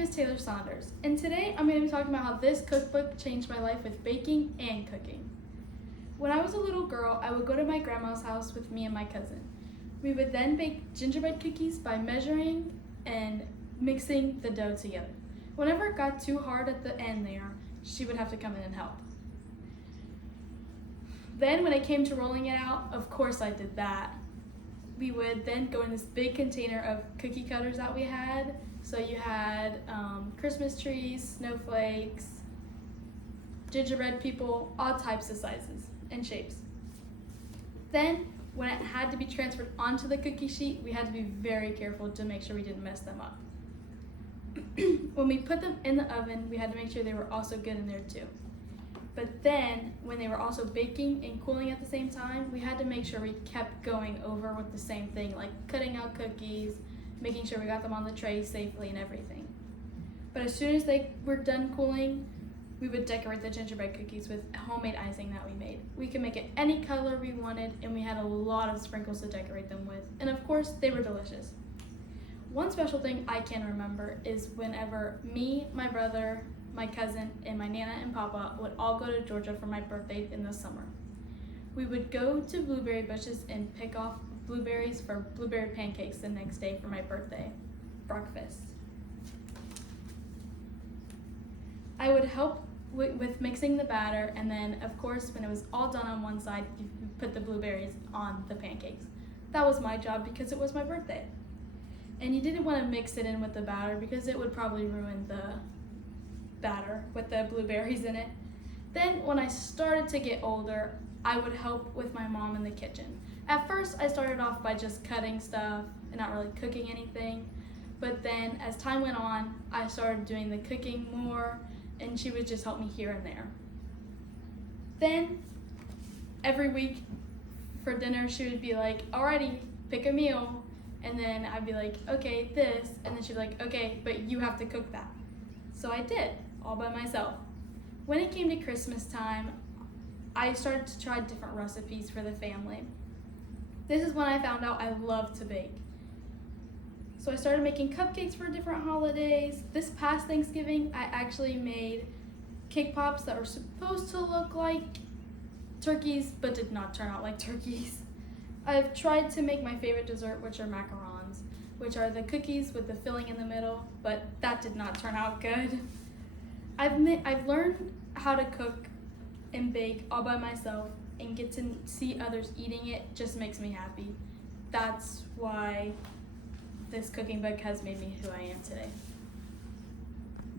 name is Taylor Saunders, and today I'm going to be talking about how this cookbook changed my life with baking and cooking. When I was a little girl, I would go to my grandma's house with me and my cousin. We would then bake gingerbread cookies by measuring and mixing the dough together. Whenever it got too hard at the end there, she would have to come in and help. Then when it came to rolling it out, of course I did that. We would then go in this big container of cookie cutters that we had. So you had Christmas trees, snowflakes, gingerbread people, all types of sizes and shapes. Then when it had to be transferred onto the cookie sheet, we had to be very careful to make sure we didn't mess them up. When we put them in the oven, we had to make sure they were also good in there too. But then, when they were also baking and cooling at the same time, we had to make sure we kept going over with the same thing, like cutting out cookies, making sure we got them on the tray safely and everything. But as soon as they were done cooling, we would decorate the gingerbread cookies with homemade icing that we made. We could make it any color we wanted, and we had a lot of sprinkles to decorate them with. And of course, they were delicious. One special thing I can remember is whenever me, my brother, my cousin, and my Nana and Papa would all go to Georgia for my birthday in the summer. We would go to blueberry bushes and pick off blueberries for blueberry pancakes the next day for my birthday breakfast. I would help with mixing the batter, and then of course when it was all done on one side, you put the blueberries on the pancakes. That was my job because it was my birthday. And you didn't want to mix it in with the batter because it would probably ruin the batter with the blueberries in it. Then when I started to get older, I would help with my mom in the kitchen. At first I started off by just cutting stuff and not really cooking anything, but then as time went on, I started doing the cooking more, and she would just help me here and there. Then every week for dinner she would be like, alrighty, pick a meal, and then I'd be like, okay, this, and then she'd be like, okay, but you have to cook that. So I did, all by myself. When it came to Christmas time, I started to try different recipes for the family. This is when I found out I love to bake. So I started making cupcakes for different holidays. This past Thanksgiving, I actually made cake pops that were supposed to look like turkeys, but did not turn out like turkeys. I've tried to make my favorite dessert, which are macarons, which are the cookies with the filling in the middle, but that did not turn out good. I've learned how to cook and bake all by myself, and get to see others eating it just makes me happy. That's why this cooking book has made me who I am today.